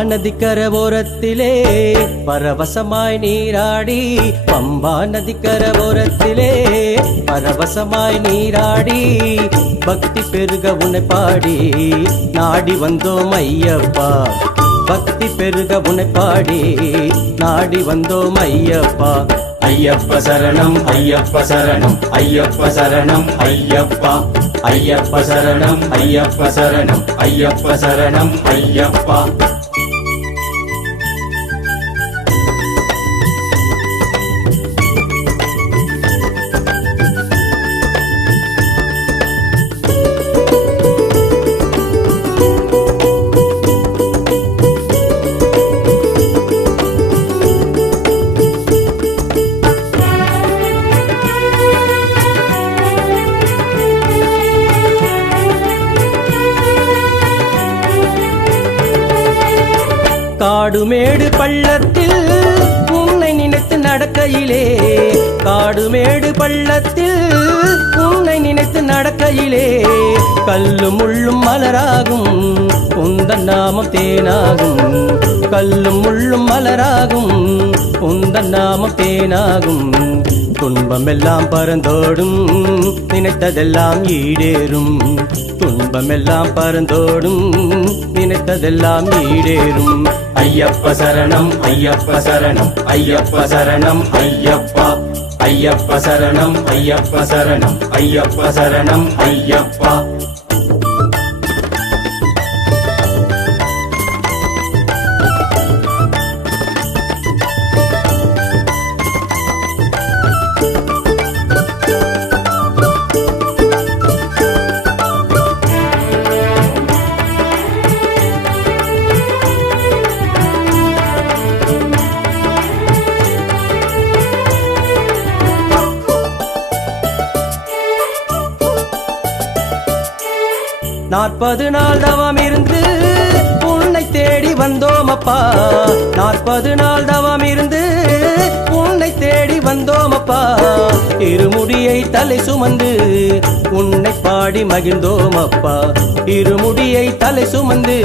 பம்பா நதிக்கர ஓரத்திலே பரவசமாய் நீராடி பம்பா நதிக்கர ஓரத்திலே பரவசமாய் நீராடி பக்தி பெருக உன்னை பாடி நாடி வந்தோம் ஐயப்பா. பக்தி பெருக உன்னை பாடி நாடி வந்தோம் ஐயப்பா. ஐயப்ப சரணம் ஐயப்ப சரணம் ஐயப்ப சரணம் ஐயப்பா. ஐயப்ப சரணம் ஐயப்ப சரணம் ஐயப்ப சரணம் ஐயப்பா. காடுமேடு பள்ளத்தில் உன்னை நினைத்து நடக்கையிலே. காடுமேடு பள்ளத்தில் உன்னை நினைத்து நடக்கையிலே. கல்லும் முள்ளும் மலராகும் உந்தன் நாமம் தேனாகும். கல்லும் முள்ளும் மலராகும் உந்தன் நாமம் தேனாகும். துன்பமெல்லாம் பறந்தோடும் நினைத்ததெல்லாம் ஈடேறும். துன்பமெல்லாம் பறந்தோடும் நினைத்ததெல்லாம் ஈடேறும். ஐயப்ப சரணம் ஐயப்ப சரணம் ஐயப்ப சரணம் ஐயப்பா. ஐயப்ப சரணம் ஐயப்ப சரணம் ஐயப்ப சரணம் ஐயப்பா. நாற்பது நாள் தவம் இருந்து உன்னை தேடி வந்தோம் அப்பா நாற்பது நாள் தவம் இருந்து உன்னை தேடி வந்தோம் அப்பா இருமுடியை தலை சுமந்து உன்னை பாடி மகிழ்ந்தோம் அப்பா இருமுடியை தலை சுமந்து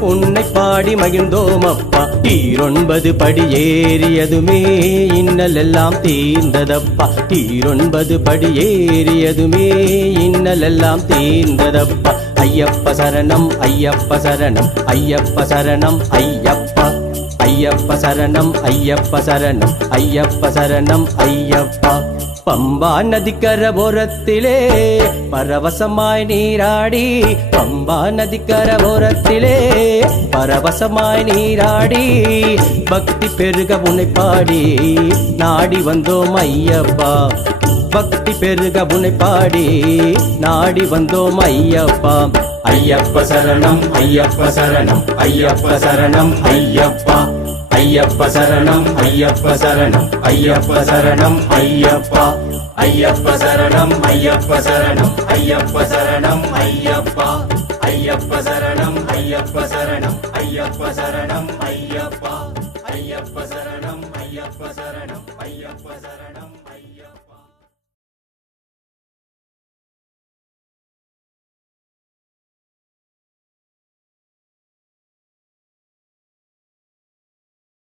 உன்னை பாடி மகிழ்ந்தோம் அப்பா தீரொன்பது படி ஏறியதுமே இன்னல் எல்லாம் தீர்ந்ததப்பா. தீரொன்பது படி ஏறியதுமே இன்னல் எல்லாம் தீர்ந்ததப்பா. ஐயப்ப சரணம் ஐயப்ப சரணம் ஐயப்ப சரணம் ஐயப்ப ஐயப்ப சரணம் ஐயப்ப சரணம் ஐயப்ப சரணம் ஐயப்பா. பம்பா நதிக்கர ஓரத்திலே பரவசமாய் நீராடி பம்பா நதிக்கர ஓரத்திலே பரவசமாய் நீராடி பக்தி பெருக உன்னை பாடி நாடி வந்தோம் ஐயப்பா. பக்தி பெருக உன்னை பாடி நாடி வந்தோம் ஐயப்பா ஐயப்ப சரணம் ஐயப்ப சரணம் ஐயப்ப சரணம் ஐயப்பா ஐயப்ப சரணம் ஐயப்ப சரணம் ஐயப்ப சரணம் ஐயப்பா ஐயப்ப சரணம் ஐயப்ப சரணம் ஐயப்ப சரணம் ஐயப்பா ஐயப்ப சரணம் ஐயப்ப சரணம் ஐயப்ப சரணம் ஐயப்பா ஐயப்ப சரணம் ஐயப்ப சரணம் ஐயப்ப சரணம்